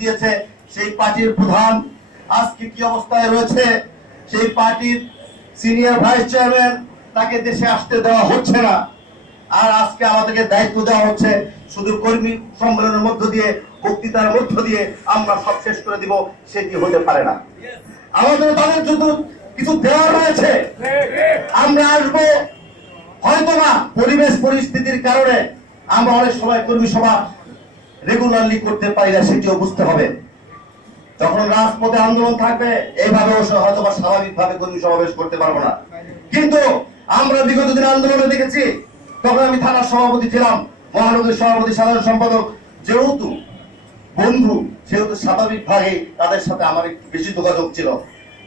দিয়েছে সেই পার্টির প্রধান। আজকে কি অবস্থায় রয়েছে? সেই পার্টির সিনিয়র ভাইস চেয়ারম্যান, তাকে দেশে আসতে দেওয়া হচ্ছে না। আর আজকে আমাদেরকে দায়িত্ব দেওয়া হচ্ছে শুধু কর্মী সম্মেলনের মধ্য দিয়ে, বক্তৃতার মধ্য দিয়ে আমরা সব শেষ করে দিব, সেটি হতে পারে না। আমাদের দলের যদি কিছু দেওয়া রয়েছে। আমরা আসব হয়তো না পরিবেশ পরিস্থিতির কারণে। আমরা অনেক সময় কর্মী সভা রেগুলারলি করতে পারি না সেটিও বুঝতে হবে। যখন রাজপথে আন্দোলন থাকবে এইভাবে হয়তো বা স্বাভাবিকভাবে কর্মী সমাবেশ করতে পারব না। কিন্তু আমরা বিগত দিন আন্দোলনে দেখেছি, তখন আমি থানার সভাপতি ছিলাম, মহানগরীর সভাপতি, সাধারণ সম্পাদক যেহেতু বন্ধু, সেহেতু স্বাভাবিকভাবে তাদের সাথে আমার একটু বেশি যোগাযোগ ছিল।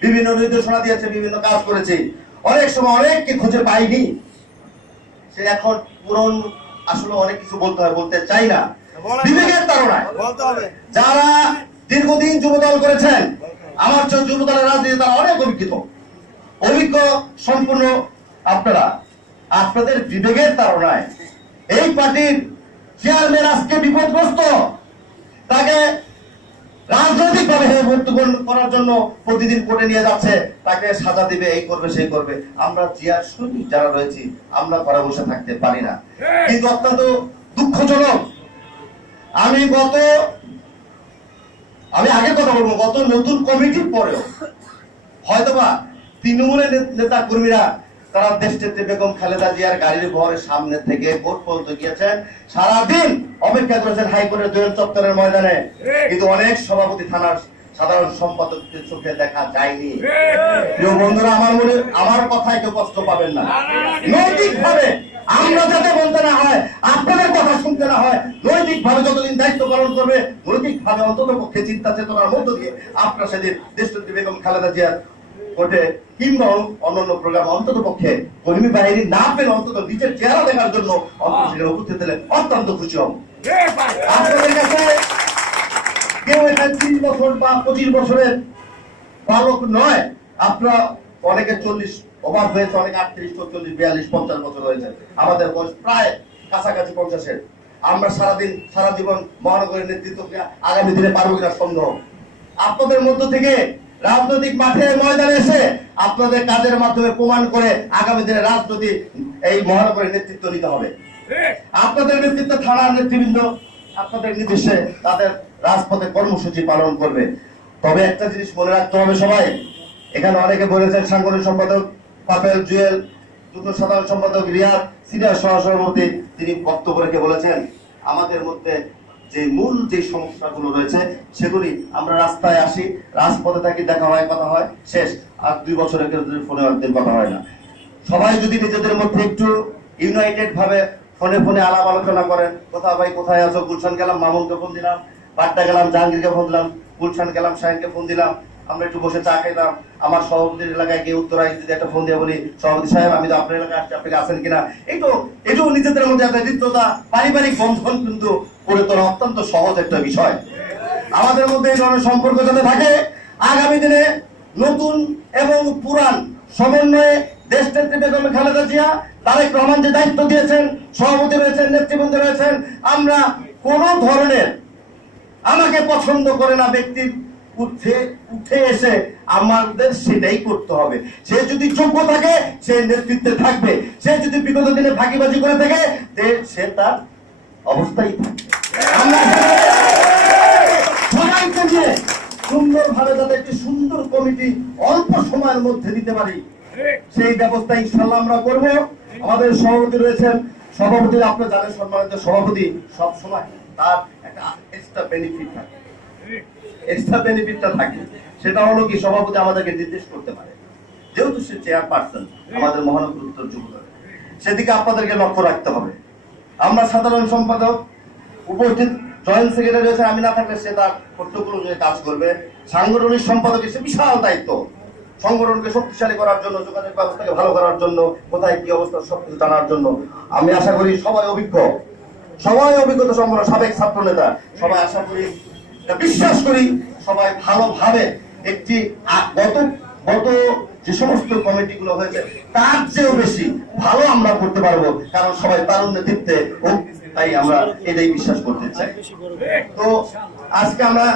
বিভিন্ন নির্দেশনা দিয়েছে, বিভিন্ন কাজ করেছে। অনেক সময় অনেককে খুঁজে পাইনি। সে এখন পূরণ আসলে অনেক কিছু বলতে হয়, বলতে চাই না। বিবেকের তারণায় যারা দীর্ঘদিন যুবদল করেছেন আমার চেয়ে যুবদলের রাজনীতি তারা অনেক অভিজ্ঞত অভিজ্ঞ সম্পূর্ণ আপনারা। আপনাদের বিবেকের তারণায় এই পার্টির চেয়ারম্যান আজকে বিপদগ্রস্ত। তাকে রাজনৈতিক ভাবে হেয়প্রতিপন্ন করার জন্য প্রতিদিন কোর্টে নিয়ে যাচ্ছে। তাকে সাজা দিবে এই করবে সেই করবে। আমরা জিয়ার সৈনিক যারা রয়েছি আমরা বসে থাকতে পারি না। কিন্তু অত্যন্ত দুঃখজনক আমি গত, আমি আগে কথা বলব, গত নতুন কমিটির পরেও হয়তোবা তৃণমূলের নেতা কর্মীরা তারা দেশনেত্রী বেগম খালেদা জিয়ার গাড়ির ঘরের সামনে থেকে ভোট পর্যন্ত গিয়েছেন। সারাদিন অপেক্ষা করেছেন হাইকোর্টের জয়েন চত্বরের ময়দানে। কিন্তু অনেক সভাপতি থানার সাধারণ সম্পাদককে চোখে দেখা যায়নি। প্রিয় বন্ধুরা, আমার মনে, আমার কথায় কেউ কষ্ট পাবেন না। নৈতিক ভাবে আমরা যাতে বলতে না হয় আপনাদের কথা শুনতে না হয় নৈতিক ভাবে যতদিন দায়িত্ব পালন করবে নৈতিক ভাবে অন্তত পক্ষে চিন্তা চেতনার মধ্য দিয়ে আপনারা সেদিন দেশনেত্রী বেগম খালেদা জিয়ার কোর্টে কিংবা অন্যান্য প্রোগ্রাম অন্তত পক্ষে কর্মী বাহিনী না পেলে অন্তত নিজের চেহারা দেখার জন্য অন্তত উপস্থিত হলে অত্যন্ত খুশি হব আপনাদের কাছে কেউ এখানে বছর বা পঁচিশ বছরের বালক নয়, আপনারা অনেকে চল্লিশ অবাধ হয়েছে, অনেকে আটত্রিশ চল্লিশ বিয়াল্লিশ, পঞ্চাশ বছর হয়েছে। আমাদের বয়স প্রায় কাছাকাছি পঞ্চাশের। আমরা সারাদিন, সারা জীবন মহানগরের নেতৃত্বকে আগামী দিনে পারব কিনা সন্দেহ। আপনাদের মধ্য থেকে রাজনৈতিক মাঠে ময়দানে এসে আপনাদের কাজের মাধ্যমে প্রমাণ করে আগামী দিনে রাজনৈতিক এই মহানগরের নেতৃত্ব নিতে হবে। আপনাদের নেতৃত্বে থানার নেতৃবৃন্দ, আপনাদের নির্দেশে তাদের রাজপথে কর্মসূচি পালন করবে। তবে একটা জিনিস মনে রাখতে হবে সবাই, এখানে অনেকে বলেছেন সাংগঠনিক সম্পাদক পাপেল জুয়েল যুগ্ম সাধারণ সম্পাদক রিয়াদ সিনিয়র সহসভাপতি তিনি বক্তব্য রেখে বলেছেন, আমাদের মধ্যে যে মূল যে সমস্যাগুলো রয়েছে, সেগুলি আমরা রাস্তায় আসি, রাজপথে থাকি দেখা হয়, কথা হয়, শেষ। আর দুই বছরের ফোনে একদিন কথা হয় না। সবাই যদি নিজেদের মধ্যে একটু ইউনাইটেড ভাবে ফোনে ফোনে আলাপ আলোচনা করেন, কোথাও ভাই, কোথায় আছো? গুলশান গেলাম, মামুনকে ফোন দিলাম পাট্টা গেলাম, জাহাঙ্গীরকে ফোন দিলাম, গুলশান গেলাম শাহিনকে ফোন দিলাম আমরা একটু বসে চা খাইলাম আমার সভাপতির এলাকায় গিয়ে উত্তর উত্তরায় যদি একটা ফোন দিয়ে বলি, সভাপতি সাহেব, আমি তো আপনার এলাকায় আসছি, আপনি আছেন কিনা? এই তো এটাও নিজেদের মধ্যে একটা হৃদ্যতা পারিবারিক বন্ধন কিন্তু গড়ে তোলা অত্যন্ত সহজ একটা বিষয়। আমাদের মধ্যে এই ধরনের সম্পর্ক যাতে থাকে, আগামী দিনে নতুন এবং পুরান সমন্বয়ে দেশ নেত্রী বেগম খালেদা জিয়া, তারেক রহমান যে দায়িত্ব দিয়েছেন, সভাপতি রয়েছেন, নেতৃবৃন্দ রয়েছেন, আমরা কোন ধরনের আমাকে পছন্দ করে না ব্যক্তি উঠে উঠে এসে আমাদের সেটাই করতে হবে। সে যদি যোগ্য থাকে, সে নেতৃত্বে থাকবে। সে যদি বিগত দিনে ফাঁকিবাজি করে থাকে সে তার থাকবে। যাতে একটি সুন্দর কমিটি অল্প সময়ের মধ্যে দিতে পারি, সেই ব্যবস্থা ইনশাল্লাহ আমরা করব। আমাদের সভাপতি রয়েছেন, সভাপতি, আপনার জানেন সম্মানিত সভাপতি সব সময় তার একটা এক্সট্রা বেনিফিট থাকে। এক্সট্রা বেনিফিটটা থাকে। সেটা হলো কি, সভাপতি আমাদেরকে নির্দেশ করতে পারে। যেহেতু সে চেয়ারপারসন আমাদের মহানগর উত্তর যুব দলের। সেদিকে আপনাদেরকে লক্ষ্য রাখতে হবে। আমরা সাধারণ সম্পাদক, উপস্থিত, জয়েন্ট সেক্রেটারি রয়েছে আমি না থাকলে সে তার কর্তব্য অনুযায়ী কাজ করবে। সাংগঠনিক সম্পাদক সে বিশাল দায়িত্ব। সংগঠনকে শক্তিশালী করার জন্য, যোগাযোগ ব্যবস্থাকে ভালো করার জন্য, কোথায় কি অবস্থা, সবকিছু জানার জন্য। আমি আশা করি সবাই অভিজ্ঞ। সবাই অভিজ্ঞতা সম্পন্ন সাবেক ছাত্র নেতা। সবাই আশা করি বিশ্বাস করি সবাই ভালোভাবে একটি গত গত যে সমস্ত কমিটিগুলো হয়েছে, তার চেয়েও বেশি ভালো আমরা করতে পারব, কারণ সবাই তারুণ নেতৃত্বে তাই আমরা এটাই বিশ্বাস করতে চাই। তো আজকে আমরা